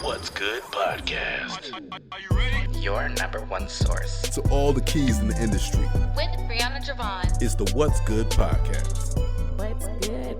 What's Good podcast. Are you ready? Your number one source to all the keys in the industry. With Brianna Jovahn. It's the What's Good podcast. What's good?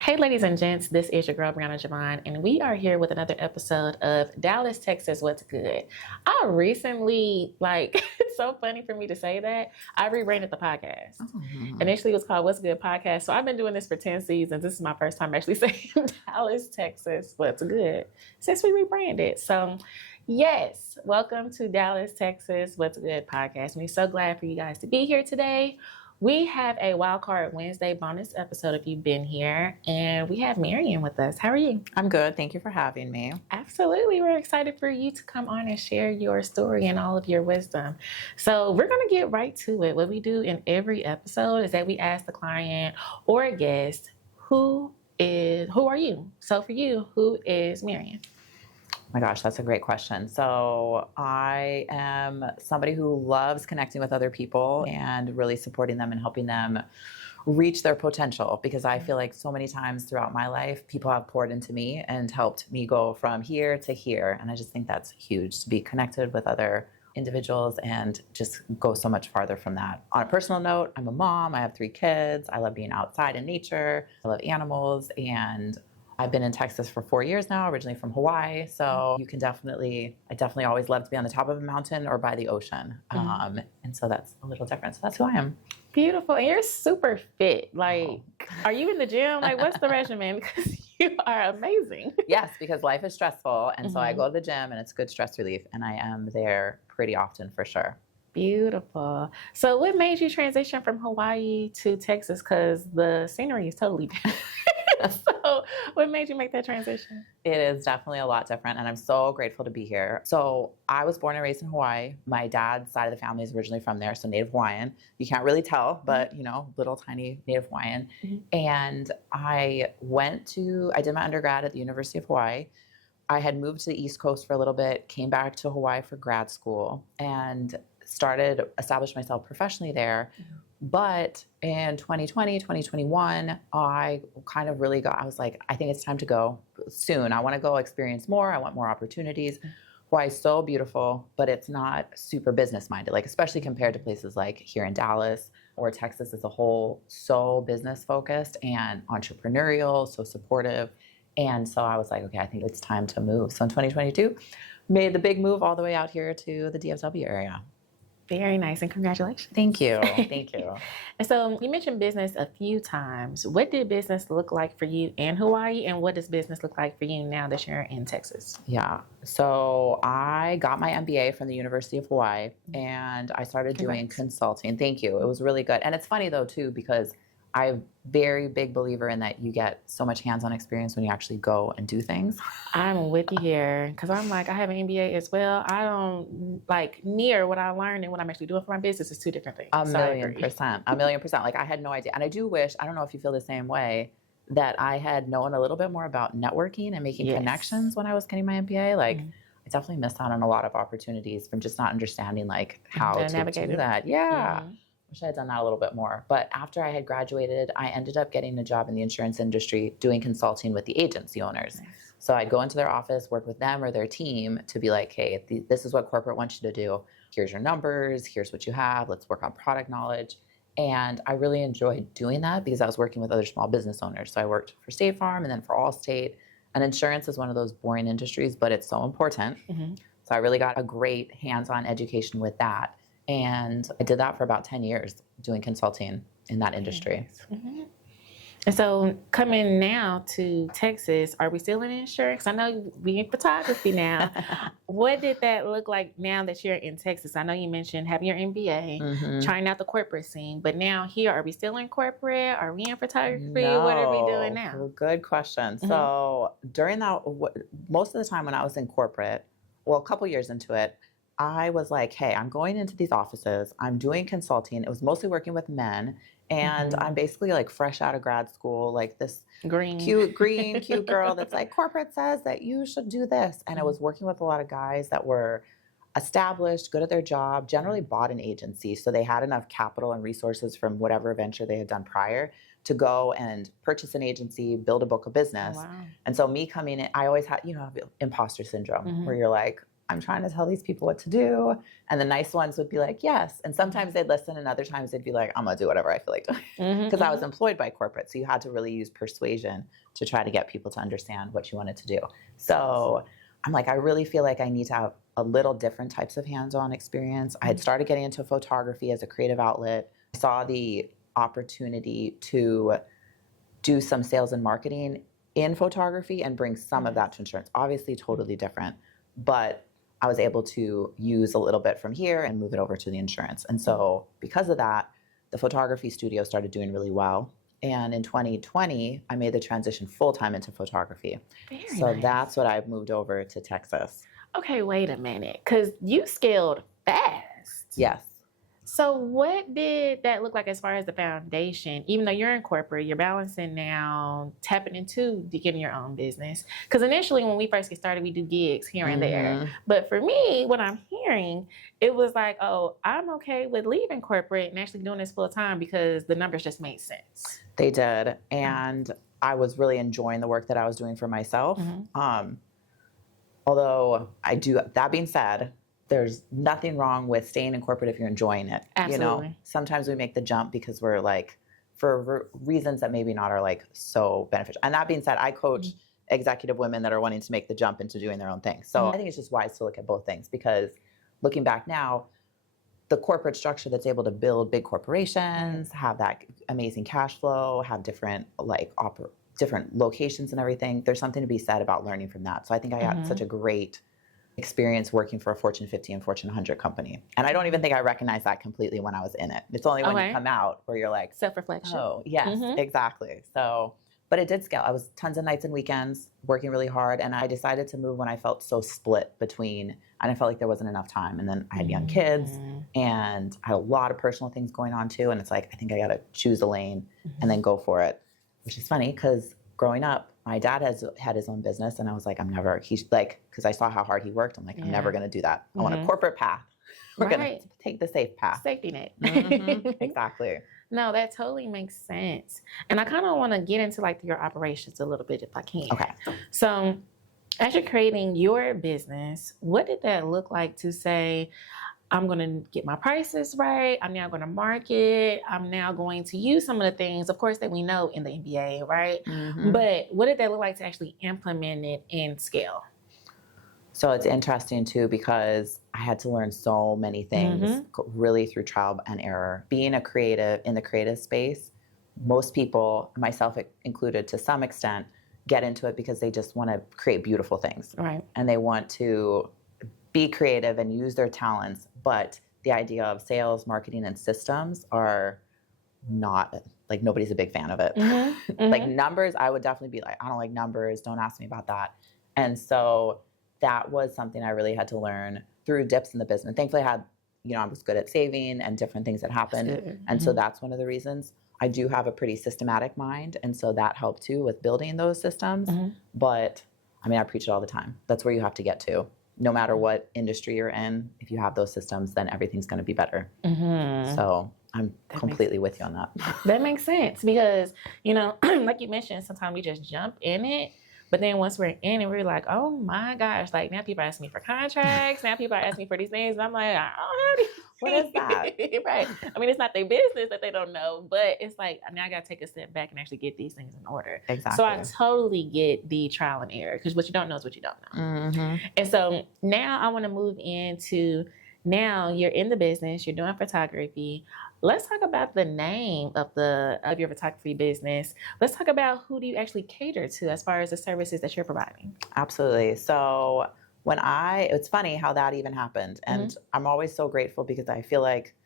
Hey, ladies and gents, this is your girl, Brianna Jovahn, and we are here with another episode of Dallas, Texas, What's Good. I recently, it's so funny for me to say that, I rebranded the podcast. Initially, it was called What's Good Podcast, so I've been doing this for 10 seasons. This is my first time actually saying Dallas, Texas, What's Good, since we rebranded. So, yes, welcome to Dallas, Texas, What's Good Podcast. We're so glad for you guys to be here today. We have a Wildcard Wednesday bonus episode if you've been here, and we have Marian with us. How are you? I'm good. Thank you for having me. Absolutely. We're excited for you to come on and share your story and all of your wisdom. So we're going to get right to it. What we do in every episode is that we ask the client or a guest, who are you? So for you, who is Marian? My gosh, that's a great question. So I am somebody who loves connecting with other people and really supporting them and helping them reach their potential, because I feel like so many times throughout my life, people have poured into me and helped me go from here to here. And I just think that's huge, to be connected with other individuals and just go so much farther from that. On a personal note, I'm a mom. I have 3 kids. I love being outside in nature. I love animals, and I've been in Texas for 4 years now, originally from Hawaii. So I definitely always love to be on the top of a mountain or by the ocean. And so that's a little different. So that's who I am. Beautiful. And you're super fit. Are you in the gym? What's the regimen? Because you are amazing. Yes, because life is stressful. And so I go to the gym, and it's good stress relief. And I am there pretty often for sure. Beautiful. So what made you transition from Hawaii to Texas? Because the scenery is totally different. So what made you make that transition? It is definitely a lot different, and I'm so grateful to be here. So I was born and raised in Hawaii. My dad's side of the family is originally from there, so Native Hawaiian. You can't really tell, but little tiny Native Hawaiian. And I did my undergrad at the University of Hawaii. I had moved to the East Coast for a little bit, came back to Hawaii for grad school, and established myself professionally there. But in 2020, 2021, I kind of really I was like, I think it's time to go soon. I want to go experience more. I want more opportunities. Hawaii is so beautiful, but it's not super business minded, especially compared to places like here in Dallas or Texas as a whole, so business focused and entrepreneurial, so supportive. And so I was like, okay, I think it's time to move. So in 2022, made the big move all the way out here to the DFW area. Very nice, and congratulations. Thank you. Thank you. And so you mentioned business a few times. What did business look like for you in Hawaii, and what does business look like for you now that you're in Texas? Yeah. So I got my MBA from the University of Hawaii, and I started doing consulting. Thank you. It was really good. And it's funny, though, too, because I'm a very big believer in that you get so much hands-on experience when you actually go and do things. I'm with you here, because I have an MBA as well. I don't near what I learned and what I'm actually doing for my business is 2 different things. A million percent. I had no idea. And I do wish, I don't know if you feel the same way, that I had known a little bit more about networking and making connections when I was getting my MBA. I definitely missed out on a lot of opportunities from just not understanding how to navigate do that. Yeah. Wish I had done that a little bit more. But after I had graduated, I ended up getting a job in the insurance industry doing consulting with the agency owners. Nice. So I'd go into their office, work with them or their team to be like, hey, this is what corporate wants you to do. Here's your numbers. Here's what you have. Let's work on product knowledge. And I really enjoyed doing that because I was working with other small business owners. So I worked for State Farm and then for Allstate. And insurance is one of those boring industries, but it's so important. So I really got a great hands-on education with that. And I did that for about 10 years, doing consulting in that industry. And so coming now to Texas, are we still in insurance? I know we in photography now. What did that look like now that you're in Texas? I know you mentioned having your MBA, trying out the corporate scene, but now here, are we still in corporate? Are we in photography? No. What are we doing now? Well, good question. So during that, most of the time when I was in corporate, a couple years into it, I was like, hey, I'm going into these offices. I'm doing consulting. It was mostly working with men. And I'm basically fresh out of grad school, this cute girl that's corporate says that you should do this. And I was working with a lot of guys that were established, good at their job, generally bought an agency. So they had enough capital and resources from whatever venture they had done prior to go and purchase an agency, build a book of business. Wow. And so me coming in, I always had, imposter syndrome where you're like, I'm trying to tell these people what to do. And the nice ones would be like, yes. And sometimes they'd listen and other times they'd be like, I'm going to do whatever I feel like doing. Because I was employed by corporate. So you had to really use persuasion to try to get people to understand what you wanted to do. So I'm like, I really feel like I need to have a little different types of hands-on experience. I had started getting into photography as a creative outlet. I saw the opportunity to do some sales and marketing in photography and bring some of that to insurance. Obviously totally different, but I was able to use a little bit from here and move it over to the insurance. And so because of that, the photography studio started doing really well. And in 2020, I made the transition full-time into photography. Very so nice. That's what I moved over to Texas. Okay, wait a minute, because you scaled fast. Yes. So what did that look like as far as the foundation? Even though you're in corporate, you're balancing now, tapping into getting your own business. Because initially when we first get started, we do gigs here and there. But for me, what I'm hearing, it was like, oh, I'm okay with leaving corporate and actually doing this full time because the numbers just made sense. They did. And I was really enjoying the work that I was doing for myself. Although that being said, there's nothing wrong with staying in corporate if you're enjoying it. Absolutely. Sometimes we make the jump because we're like, for reasons that maybe not are like so beneficial. And that being said, I coach executive women that are wanting to make the jump into doing their own thing. So I think it's just wise to look at both things because looking back now, the corporate structure that's able to build big corporations, have that amazing cash flow, have different different locations and everything, there's something to be said about learning from that. So I think I got such a great experience working for a Fortune 50 and Fortune 100 company. And I don't even think I recognized that completely when I was in it. It's only when you come out where you're like, self-reflection. Oh, yes, exactly. So, but it did scale. I was tons of nights and weekends working really hard. And I decided to move when I felt so split between, and I felt like there wasn't enough time. And then I had young kids and I had a lot of personal things going on too. And it's like, I think I got to choose a lane and then go for it, which is funny because growing up, my dad had his own business and I was like, he's like, because I saw how hard he worked. I'm like, I'm never going to do that. I want a corporate path. We're going to take the safe path. Safety net. Exactly. No, that totally makes sense. And I kind of want to get into like your operations a little bit if I can. Okay. So as you're creating your business, what did that look like to say, I'm going to get my prices right. I'm now going to market. I'm now going to use some of the things, of course, that we know in the MBA, right? But what did that look like to actually implement it and scale? So it's interesting too, because I had to learn so many things really through trial and error. Being a creative in the creative space, most people, myself included to some extent, get into it because they just want to create beautiful things. Right. And they want to be creative and use their talents, but the idea of sales, marketing, and systems are not, like nobody's a big fan of it. Like numbers, I would definitely be like, I don't like numbers, don't ask me about that. And so that was something I really had to learn through dips in the business. Thankfully I had, I was good at saving and different things that happened. And so that's one of the reasons. I do have a pretty systematic mind. And so that helped too with building those systems. But I mean, I preach it all the time. That's where you have to get to. No matter what industry you're in, if you have those systems, then everything's going to be better. So I'm completely with you on that. That makes sense because, like you mentioned, sometimes we just jump in it. But then once we're in it, we're like, oh my gosh, like now people are asking me for contracts. Now people are asking me for these things. And I'm like, I don't have these. What is that? Right. I mean, it's not their business that they don't know, but it's like, now I got to take a step back and actually get these things in order. Exactly. So I totally get the trial and error because what you don't know is what you don't know. And so now I want to move into, now you're in the business, you're doing photography. Let's talk about the name of your photography business. Let's talk about who do you actually cater to as far as the services that you're providing. Absolutely. So it's funny how that even happened. And I'm always so grateful because I feel like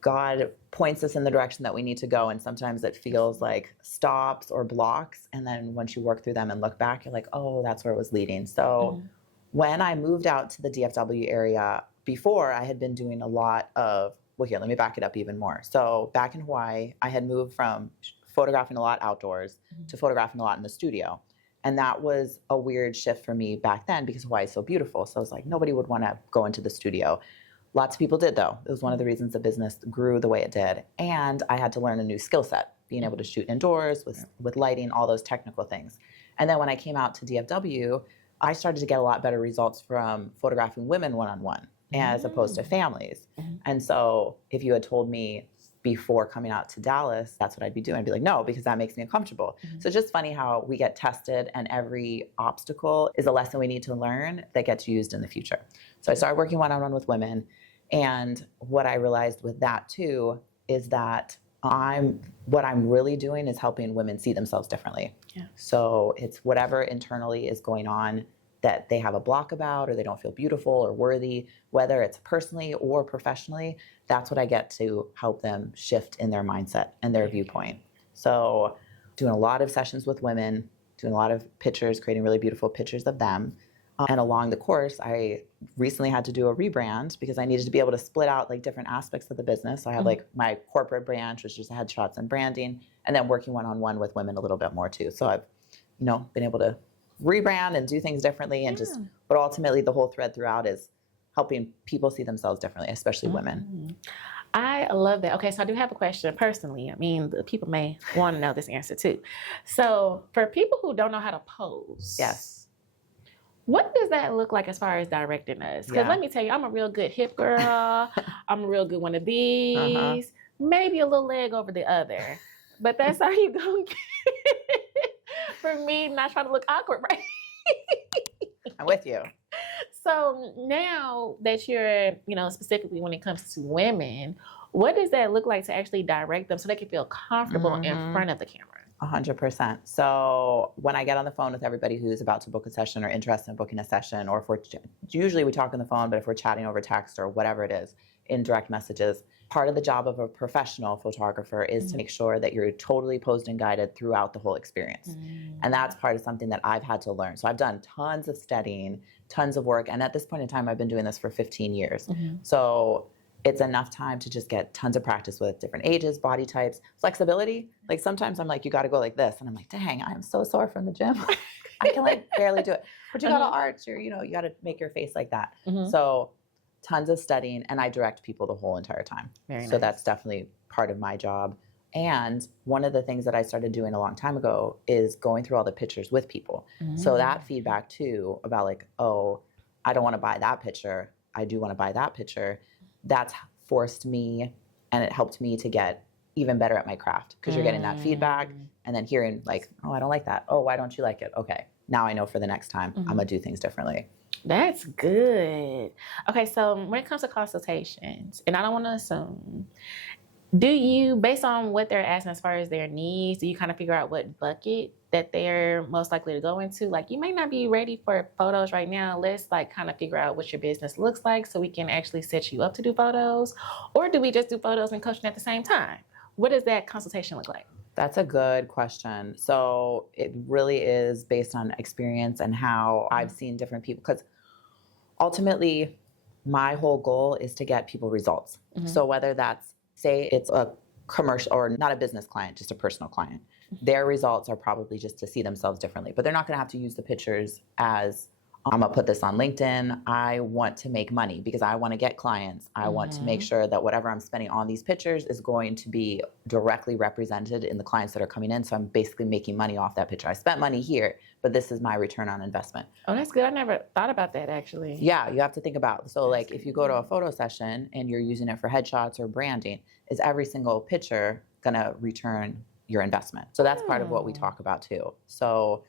God points us in the direction that we need to go. And sometimes it feels like stops or blocks. And then once you work through them and look back, you're like, oh, that's where it was leading. So when I moved out to the DFW area, before I had been doing a lot of, let me back it up even more. So back in Hawaii, I had moved from photographing a lot outdoors to photographing a lot in the studio. And that was a weird shift for me back then because Hawaii is so beautiful. So I was like, nobody would want to go into the studio. Lots of people did though. It was one of the reasons the business grew the way it did. And I had to learn a new skill set being able to shoot indoors with lighting, all those technical things. And then when I came out to DFW, I started to get a lot better results from photographing women one-on-one as opposed to families. And so if you had told me before coming out to Dallas, that's what I'd be doing. I'd be like, no, because that makes me uncomfortable. So it's just funny how we get tested and every obstacle is a lesson we need to learn that gets used in the future. So I started working one-on-one with women. And what I realized with that too is that what I'm really doing is helping women see themselves differently. Yeah. So it's whatever internally is going on that they have a block about, or they don't feel beautiful or worthy, whether it's personally or professionally, that's what I get to help them shift in their mindset and their viewpoint. So doing a lot of sessions with women, doing a lot of pictures, creating really beautiful pictures of them. And along the course, I recently had to do a rebrand because I needed to be able to split out like different aspects of the business. So I had like my corporate branch, which is headshots and branding, and then working one-on-one with women a little bit more too. So I've, been able to rebrand and do things differently and but ultimately the whole thread throughout is helping people see themselves differently, especially women. I love that. Okay, so I do have a question personally. I mean, the people may want to know this answer too. So for people who don't know how to pose. Yes. What does that look like as far as directing us? Because let me tell you, I'm a real good hip girl. I'm a real good one of these. Maybe a little leg over the other. But that's how you gonna get for me, not trying to look awkward, right? I'm with you. So now that you're, specifically when it comes to women, what does that look like to actually direct them so they can feel comfortable in front of the camera? 100%. So when I get on the phone with everybody who's about to book a session or interested in booking a session, or if usually we talk on the phone, but if we're chatting over text or whatever it is in direct messages, part of the job of a professional photographer is to make sure that you're totally posed and guided throughout the whole experience. And that's part of something that I've had to learn. So I've done tons of studying, tons of work. And at this point in time, I've been doing this for 15 years. So it's enough time to just get tons of practice with different ages, body types, flexibility. Like sometimes I'm like, you got to go like this. And I'm like, dang, I'm so sore from the gym. I can like barely do it. But you got to arch or, you got to make your face like that. So tons of studying, and I direct people the whole entire time. Very so nice. That's definitely part of my job. And one of the things that I started doing a long time ago is going through all the pictures with people. So that feedback too about like, oh, I don't want to buy that picture. I do want to buy that picture. That's forced me, and it helped me to get even better at my craft because you're getting that feedback and then hearing like, oh, I don't like that. Oh, why don't you like it? Okay, now I know for the next time I'm gonna do things differently. That's good. Okay, so when it comes to consultations, and I don't want to assume, do you, based on what they're asking as far as their needs, do you kind of figure out what bucket that they're most likely to go into? Like, you may not be ready for photos right now. Let's like kind of figure out what your business looks like so we can actually set you up to do photos. Or do we just do photos and coaching at the same time? What does that consultation look like? That's a good question. So it really is based on experience and how I've seen different people, because ultimately my whole goal is to get people results. So whether that's, say it's a commercial or not a business client, just a personal client, their results are probably just to see themselves differently, but they're not going to have to use the pictures as I'm going to put this on LinkedIn. I want to make money because I want to get clients. I want to make sure that whatever I'm spending on these pictures is going to be directly represented in the clients that are coming in. So I'm basically making money off that picture. I spent money here, but this is my return on investment. Oh, that's good. I never thought about that actually. Yeah, you have to think about. So like if you go to a photo session and you're using it for headshots or branding, is every single picture going to return your investment? So that's part of what we talk about too. So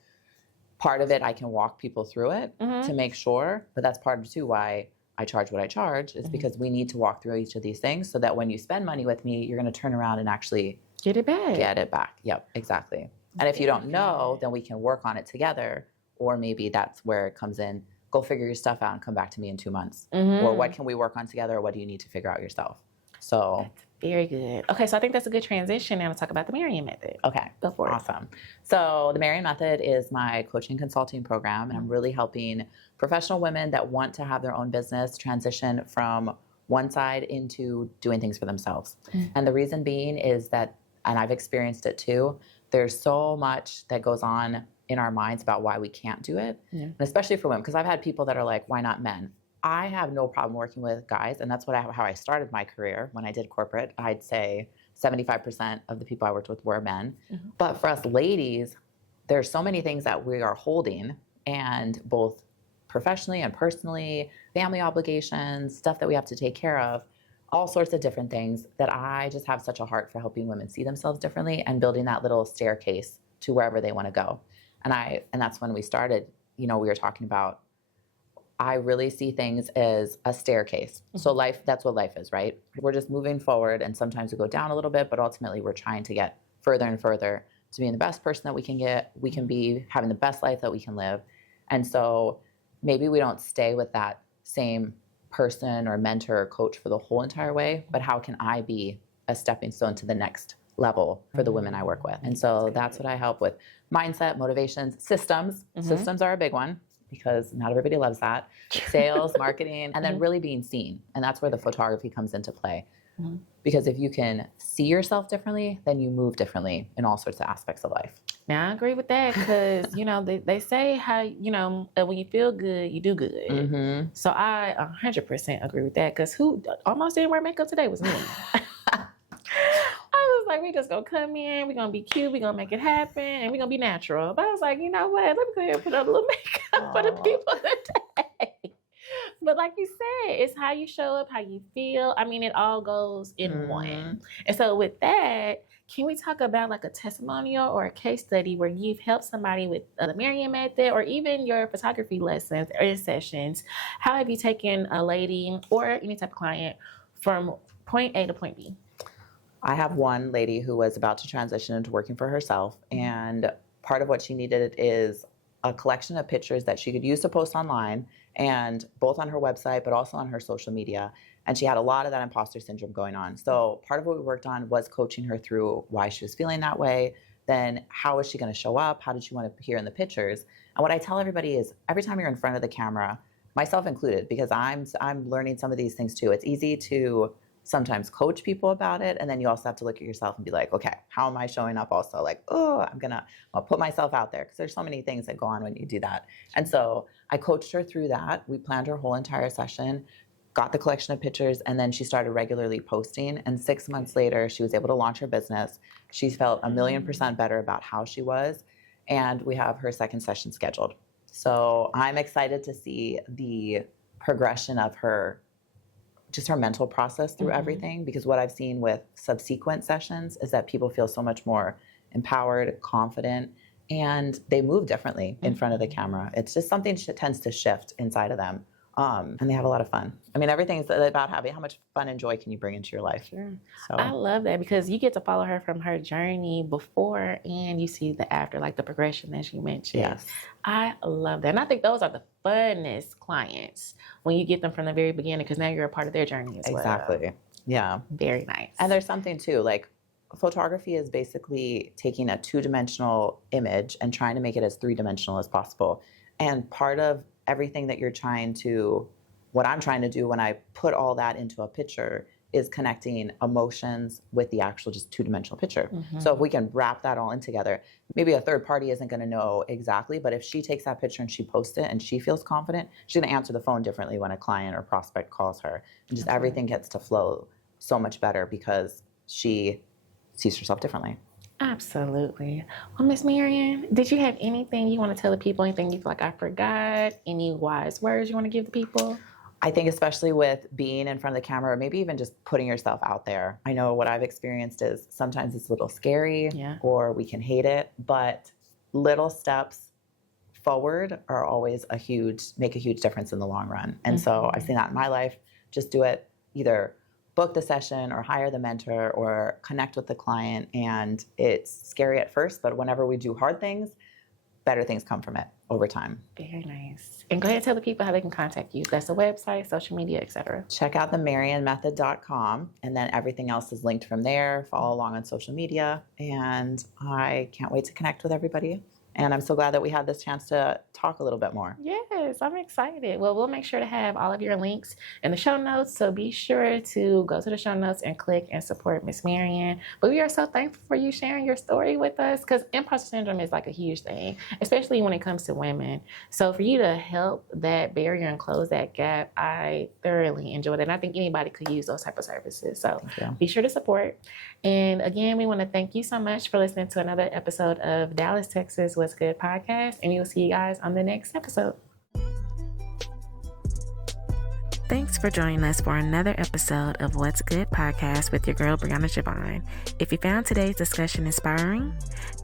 part of it, I can walk people through it to make sure, but that's part of too why I charge what I charge is because we need to walk through each of these things so that when you spend money with me, you're going to turn around and actually get it back. Yep, exactly. And if you don't know, then we can work on it together, or maybe that's where it comes in. Go figure your stuff out and come back to me in 2 months. Or what can we work on together, or what do you need to figure out yourself? So that's very good. Okay, so I think that's a good transition now to talk about the Marian Method. Okay, go for it. Awesome. So the Marian Method is my coaching consulting program, and I'm really helping professional women that want to have their own business transition from one side into doing things for themselves. And the reason being is that, and I've experienced it too, there's so much that goes on in our minds about why we can't do it, and especially for women, because I've had people that are like, why not men? I have no problem working with guys, and that's how I started my career. When I did corporate, I'd say 75% of the people I worked with were men. But for us ladies, there's so many things that we are holding, and both professionally and personally, family obligations, stuff that we have to take care of, all sorts of different things, that I just have such a heart for helping women see themselves differently and building that little staircase to wherever they want to go. And that's when we started, we were talking about, I really see things as a staircase. So that's what life is, right? We're just moving forward, and sometimes we go down a little bit, but ultimately we're trying to get further and further to being the best person that we can get. We can be having the best life that we can live. And so maybe we don't stay with that same person or mentor or coach for the whole entire way, but how can I be a stepping stone to the next level for the women I work with? And so that's what I help with: mindset, motivations, systems. Systems are a big one, because not everybody loves that. Sales, marketing, and then really being seen. And that's where the photography comes into play. Because if you can see yourself differently, then you move differently in all sorts of aspects of life. Now, I agree with that, because, they say how, when you feel good, you do good. So I 100% agree with that, because who almost didn't wear makeup today was me. I was like, we just gonna come in, we're gonna be cute, we're gonna make it happen, and we're gonna be natural. But I was like, you know what, let me go ahead and put on a little makeup for the people today. But like you said, it's how you show up, how you feel. I mean, it all goes in one. And so with that, can we talk about like a testimonial or a case study where you've helped somebody with the Marian Method, or even your photography lessons or sessions? How have you taken a lady or any type of client from point A to point B? I have one lady who was about to transition into working for herself, and part of what she needed is a collection of pictures that she could use to post online, and both on her website but also on her social media. And she had a lot of that imposter syndrome going on. So part of what we worked on was coaching her through why she was feeling that way. Then how is she going to show up? How did she want to appear in the pictures? And what I tell everybody is, every time you're in front of the camera, myself included, because I'm learning some of these things too. It's easy to sometimes coach people about it, and then you also have to look at yourself and be like, okay, how am I showing up also? Like, I'll put myself out there, because there's so many things that go on when you do that. And so I coached her through that. We planned her whole entire session, got the collection of pictures, and then she started regularly posting. And 6 months later, she was able to launch her business. She felt 1,000,000% better about how she was, and we have her second session scheduled. So I'm excited to see the progression of her, just her mental process through everything, because what I've seen with subsequent sessions is that people feel so much more empowered, confident, and they move differently in front of the camera. It's just something that tends to shift inside of them. And they have a lot of fun. I mean, everything's about how much fun and joy can you bring into your life. Sure. So I love that, because you get to follow her from her journey before, and you see the after, like the progression that she mentioned. Yes. I love that. And I think those are the funnest clients, when you get them from the very beginning, because now you're a part of their journey as well. Exactly. Yeah. Very nice. And there's something too, like photography is basically taking a 2-dimensional image and trying to make it as 3-dimensional as possible. And part of everything that what I'm trying to do when I put all that into a picture is connecting emotions with the actual just 2-dimensional picture. So if we can wrap that all in together, maybe a third party isn't going to know exactly, but if she takes that picture and she posts it and she feels confident, she's going to answer the phone differently when a client or prospect calls her. And just everything gets to flow so much better because she sees herself differently. Absolutely. Well, Miss Marian, did you have anything you want to tell the people? Anything you feel like I forgot? Any wise words you want to give the people? I think especially with being in front of the camera, or maybe even just putting yourself out there. I know what I've experienced is sometimes it's a little scary, or we can hate it, but little steps forward are always make a huge difference in the long run. And so I've seen that in my life. Just do it, either book the session or hire the mentor or connect with the client. And it's scary at first, but whenever we do hard things, better things come from it over time. Very nice. And go ahead and tell the people how they can contact you. That's the website, social media, etc. Check out the marianmethod.com, and then everything else is linked from there. Follow along on social media, and I can't wait to connect with everybody. And I'm so glad that we had this chance to talk a little bit more. Yes, I'm excited. Well, we'll make sure to have all of your links in the show notes. So be sure to go to the show notes and click and support Miss Marian. But we are so thankful for you sharing your story with us, because imposter syndrome is like a huge thing, especially when it comes to women. So for you to help that barrier and close that gap, I thoroughly enjoyed it. And I think anybody could use those type of services. So be sure to support. And again, we want to thank you so much for listening to another episode of Dallas, Texas What's Good podcast. And we'll see you guys on the next episode. Thanks for joining us for another episode of What's Good podcast with your girl, Brianna Jovahn. If you found today's discussion inspiring,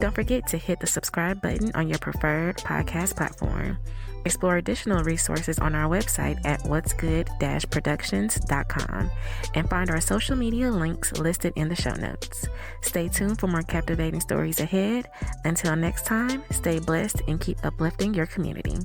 don't forget to hit the subscribe button on your preferred podcast platform. Explore additional resources on our website at whatsgood-productions.com and find our social media links listed in the show notes. Stay tuned for more captivating stories ahead. Until next time, stay blessed and keep uplifting your community.